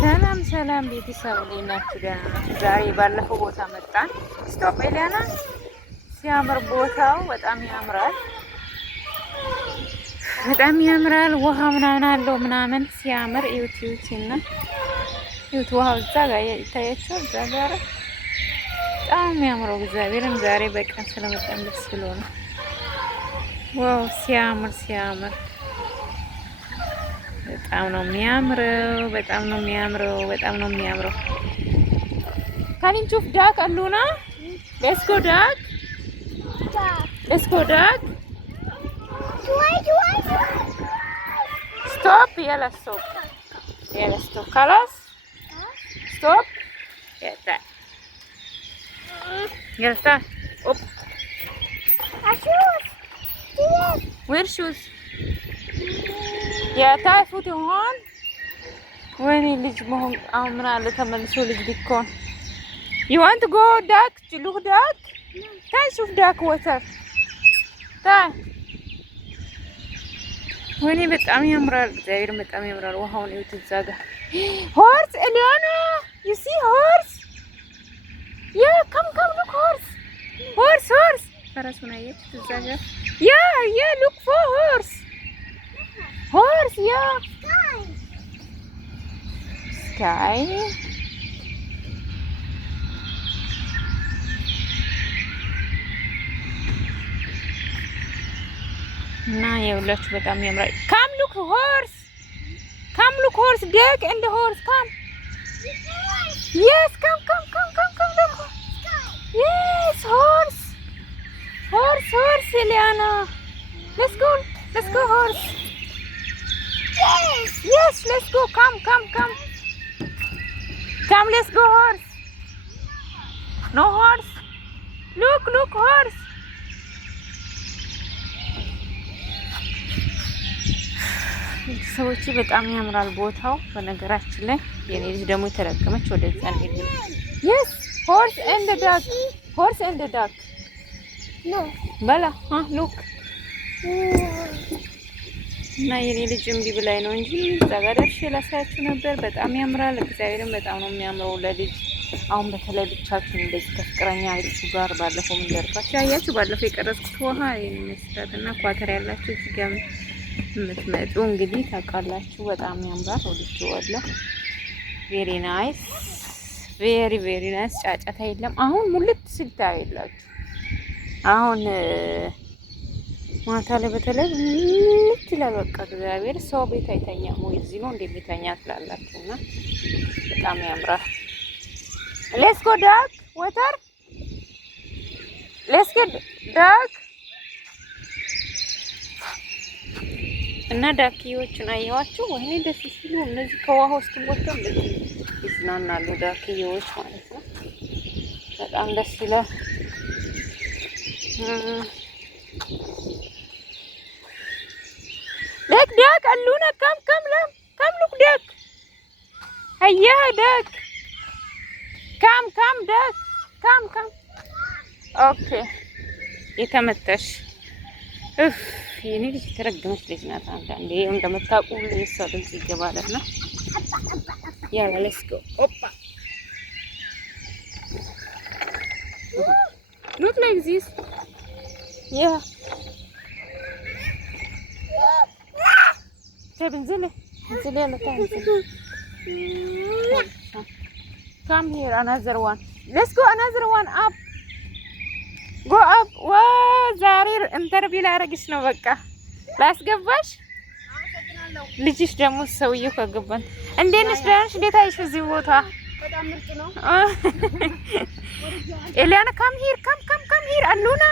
ሰላም ሰላም ቤተሰብ እንዴት ናችሁ? ደህና ናችሁ? ዛሬ ባለፈው ቦታ መጣን። ስቶፕ ኤሊያና ሲያምር ቦታው በጣም ያምራል፣ በጣም ያምራል። ውሃ ምናምን አለው ምናምን ሲያምር ዩቲዩብ እና ዩቲዩብ ውሃው እዛ ጋር ይታያችኋል። እዛ ጋር በጣም የሚያምረው እግዚአብሔርን ዛሬ በቀን ስለመጣን ደስ ብሎናል። ዋው ሲያምር ሲያምር በጣም ነው የሚያምረው። በጣም ነው የሚያምረው። በጣም ነው የሚያምረው። ካኒንቹፍ ዳክ አሉና ሌትስ ጎ ዳክ ሌትስ ጎ ዳክ ስቶፕ ያላ ስቶፕ ያላ ስቶፕ ካላስ ስቶፕ ያታ ያታ ኦፕ አሹስ ዌር ሹስ የታይ ፉት ይሆን ወይኔ ልጅ መሆን አሁን ምን አለ ተመልሶ ልጅ ቢኮን you want to go duck to look duck ታይ ሹፍ ዳክ ወተር ታይ ወይኔ በጣም ያምራል። እግዚአብሔር በጣም ያምራል። ውሃውን ይውት እዛ ጋር ሆርስ ኤሊያና you see horse yeah come look horse ፈረሱን አየች እዛ ጋር yeah look for horse yeah sky እና የሁላችሁ በጣም ያምራል። come look horse duck and the horse come yes come look yes horse Eliana let's go horse yes let's go come let's go horse no horse look horse ሰዎች በጣም ያምራል ቦታው። በነገራችን ላይ የኔ ልጅ ደግሞ የተረከመች ወደዛ እንዴት ነው yes horse and the duck no በላ look እና የኔ ልጅ እምቢ ብላኝ ነው እንጂ እዛ ጋር ደርሼ ላሳያችሁ ነበር። በጣም ያምራል። እግዚአብሔርን በጣም ነው የሚያምረው ለልጅ አሁን በተለይ ብቻችሁን እንደዚህ ከፍቅረኛ ልጅ ጋር ባለፈው ምን ደርካችሁ ያያችሁ ባለፈው የቀረጽኩት ውሃ የሚመስላትና ኳተር ያላችሁ እዚህ ጋር የምትመጡ እንግዲህ ታውቃላችሁ። በጣም ያምራል። ወልጅዋለሁ ቬሪ ናይስ ቬሪ ናይስ። ጫጫታ የለም። አሁን ሙልት ስልታው የላችሁ። አሁን ማታ ላይ በተለይ ሙልት ለበቃ እግዚአብሔር ሰው ቤት አይተኛም ወይ እዚህ ነው እንደሚተኛ ትላላችሁና በጣም ያምራል። ሌትስ ጎ ዳክ ወተር ሌትስ ጎ ዳክ እና ዳክዬዎቹን አየዋቸው። ወይኔ ደስ ሲሉ እነዚህ ከውሃ ውስጥ ወጥተው እንደዚህ ይዝናናሉ ዳክዬዎች ማለት ነው። በጣም ደስ ይላል። ዳክ አሉና ከም ሉክ ዳክ አያ ዳክ ከም ዳክ ከም ኦኬ የተመተሽ የኔ ልጅ የተረገመች ልጅ ናት። አንዳንዴ እንደምታውቁ የእሷ ድምፅ ይገባልና ያላ ሌትስ ጎ ኦፓ look like this yeah እንዝል ያለ come here another one let's go another one up go up ዛሬ ኢንተርቪው ላደርግሽ ነው። በቃ ላስገባሽ። ልጅሽ ደግሞ ሰውዬው ከገባን እንዴት ነሽ? ደህና ነሽ? እንዴት አይሽ? እዚህ ቦታ በጣም ምርጥ ነው። ኤሊያና come here አሉና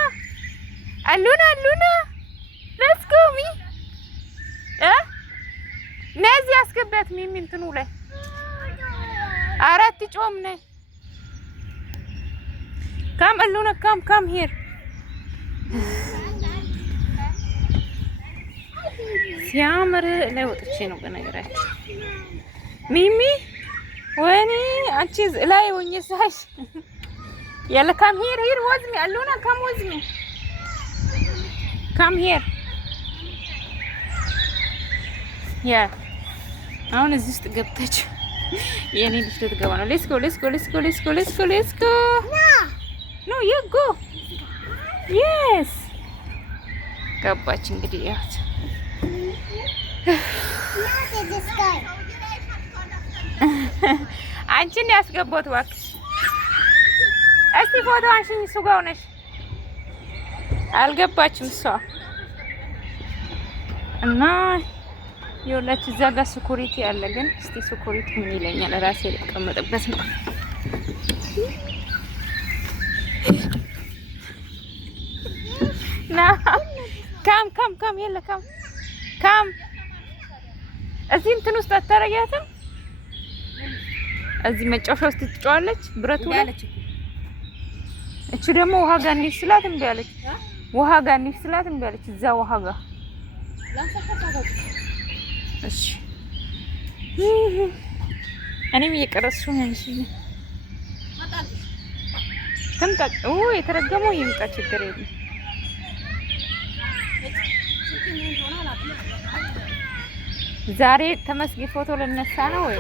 let's go ሚ ነዚህ አስገባት ሚሚ እንትኑ ላይ አራት ጮም ነይ come አሉና come here ሲያምር ላይ ወጥቼ ነው በነገራችን ሚሚ ወይኔ አንቺ ላይ ሆኜ ሳይሽ ያለ come here with me አሉና come with me come here ያ አሁን እዚህ ውስጥ ገብታችሁ የኔ ልጅ ልትገባ ነው። ሌትስ ጎ ሌትስ ጎ ሌትስ ጎ ሌትስ ጎ ሌትስ ጎ ሌትስ ጎ ኖ ዩ ጎ የስ ገባች። እንግዲህ ያት አንቺን ያስገባት እባክሽ። እስቲ ፎቶ አንሺኝ። እሱ ጋር ሆነሽ አልገባችም እሷ እና የሁላችሁ እዛ ጋር ሴኩሪቲ አለ። ግን እስቲ ሴኩሪቲ ምን ይለኛል? ራሴ ልቀመጥበት ነው። ና ካም የለ ካም እዚህ እንትን ውስጥ አታረጊያትም? እዚህ መጫወቻ ውስጥ ትጫዋለች ብረቱ ላይ። እቺ ደግሞ ውሃ ጋር እንዲህ ስላት እምቢ አለች። ውሃ ጋር እንዲህ ስላት እምቢ አለች። እዛ ውሃ ጋር እሺ እኔም እየቀረስኩ ነው። እሺ ትምጣ። የተረገመው ይምጣ፣ ችግር የለም። ዛሬ ተመስጊ ፎቶ ልነሳ ነው ወይ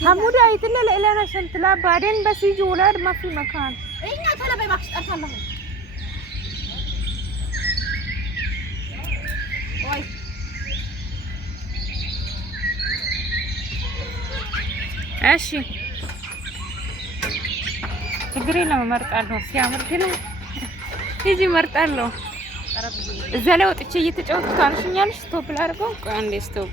حمودة يتلا لا أنا شنتلا بعدين بس يجي ولاد ما في مكان. إيه تلا بيبقى أركان واي أشي تقري لما مرت له سيامر كله يجي مرت له زلوا تشي يتجاوز كان شو يعني ستوب لارجو كان لي ستوب